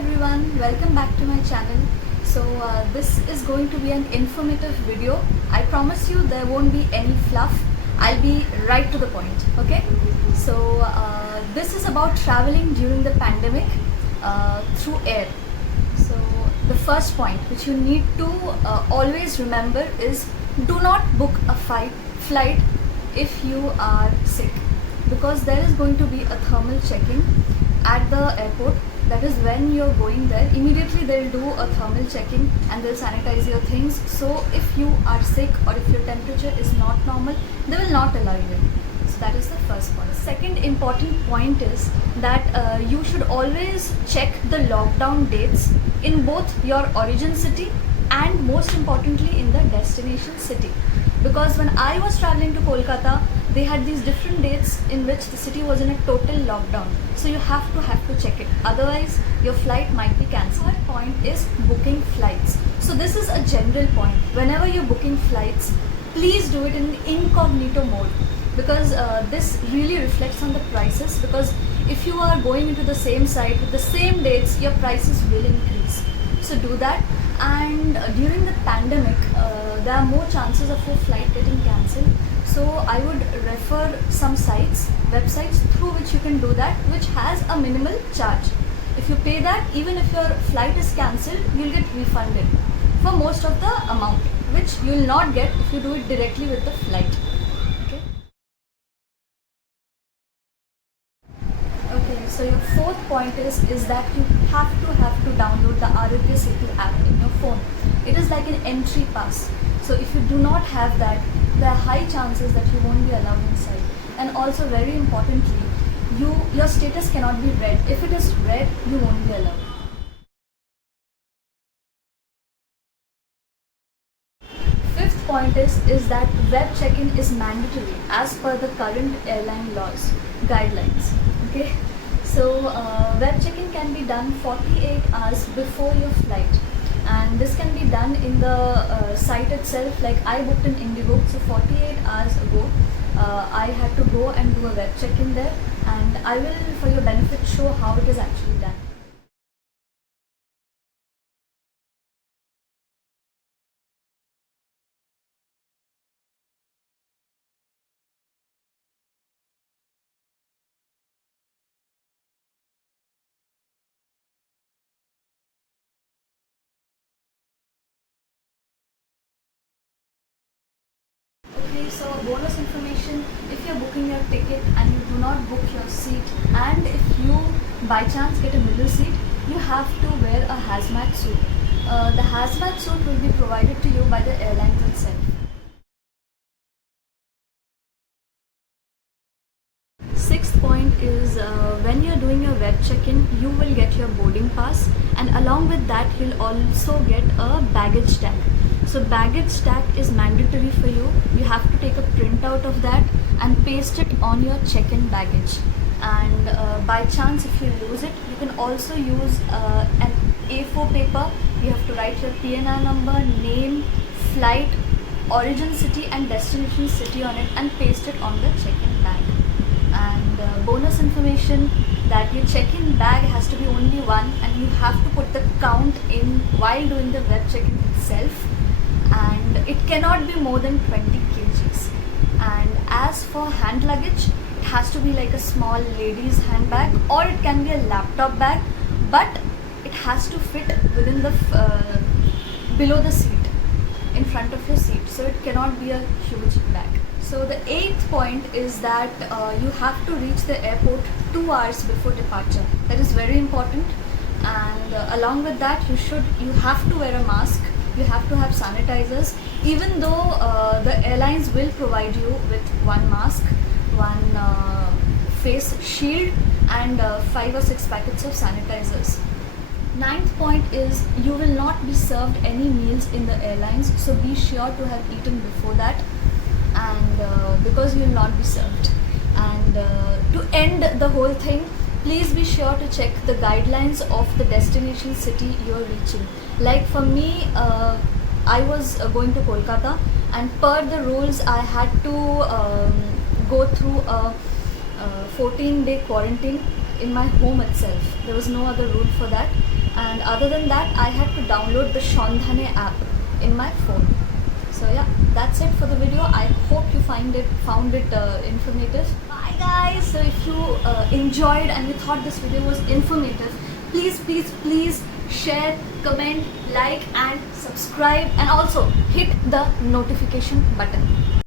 everyone, welcome back to my channel. This is going to be an informative video. I promise you there won't be any fluff. I'll be right to the point, okay? This is about traveling during the pandemic through air. So the first point which you need to always remember is do not book a flight if you are sick, because there is going to be a thermal checking at the airport. That is when you're going there, immediately they'll do a thermal checking and they'll sanitize your things. So if you are sick or if your temperature is not normal, they will not allow you in. So that is the first point. Second important point is that you should always check the lockdown dates in both your origin city and most importantly in the destination city. Because when I was traveling to Kolkata, they had these different dates in which the city was in a total lockdown. So you have to check it. Otherwise, your flight might be cancelled. Third point is booking flights. So this is a general point. Whenever you're booking flights, please do it in incognito mode, because this really reflects on the prices. Because if you are going into the same site with the same dates, your prices will increase. So do that. And during the pandemic, there are more chances of your flight getting cancelled. So I would refer some websites through which you can do that, which has a minimal charge. If you pay that, even if your flight is cancelled, you'll get refunded for most of the amount, which you'll not get if you do it directly with the flight. Okay, so your fourth point is that you have to download the Arogya Setu app in your phone. It is like an entry pass. So if you do not have that, there are high chances that you won't be allowed inside. And also very importantly, your status cannot be read. If it is read, you won't be allowed. Fifth point is that web check-in is mandatory as per the current airline laws guidelines. Okay, so web check-in can be done 48 hours before your flight, and this can be done in the site itself. Like I booked in Indigo, so 48 hours ago I had to go and do a web check-in there, and I will, for your benefit, show how it is actually done. Okay, so bonus information: if you're booking your ticket and you do not book your seat, and if you by chance get a middle seat, you have to wear a hazmat suit. The hazmat suit will be provided to you by the airlines itself. Sixth point is when you're doing your web check-in, you will get your boarding pass, and along with that you'll also get a baggage tag. So baggage tag is mandatory for you. You have to take a printout of that and paste it on your check-in baggage. And by chance if you lose it, you can also use an A4 paper. You have to write your PNR number, name, flight, origin city and destination city on it and paste it on the check-in bag. And bonus information, that your check-in bag has to be only one, and you have to put the count in while doing the web check-in itself, and it cannot be more than 20 kgs. And as for hand luggage, it has to be like a small ladies handbag, or it can be a laptop bag, but it has to fit within the below the seat, in front of your seat, so it cannot be a huge bag. So the eighth point is that you have to reach the airport 2 hours before departure. That is very important. And along with that, you have to wear a mask. You have to have sanitizers, even though the airlines will provide you with one mask, one face shield, and 5 or 6 packets of sanitizers. Ninth point is you will not be served any meals in the airlines, so be sure to have eaten before that, and because you will not be served. And to end the whole thing, please be sure to check the guidelines of the destination city you are reaching. Like for me, I was going to Kolkata, and per the rules I had to go through a 14-day quarantine in my home itself. There was no other rule for that. and other than that I had to download the Shondhane app in my phone. So yeah, that's it for the video. I hope you found it informative. Bye guys. So if you enjoyed and you thought this video was informative, please share, comment, like and subscribe, and also hit the notification button.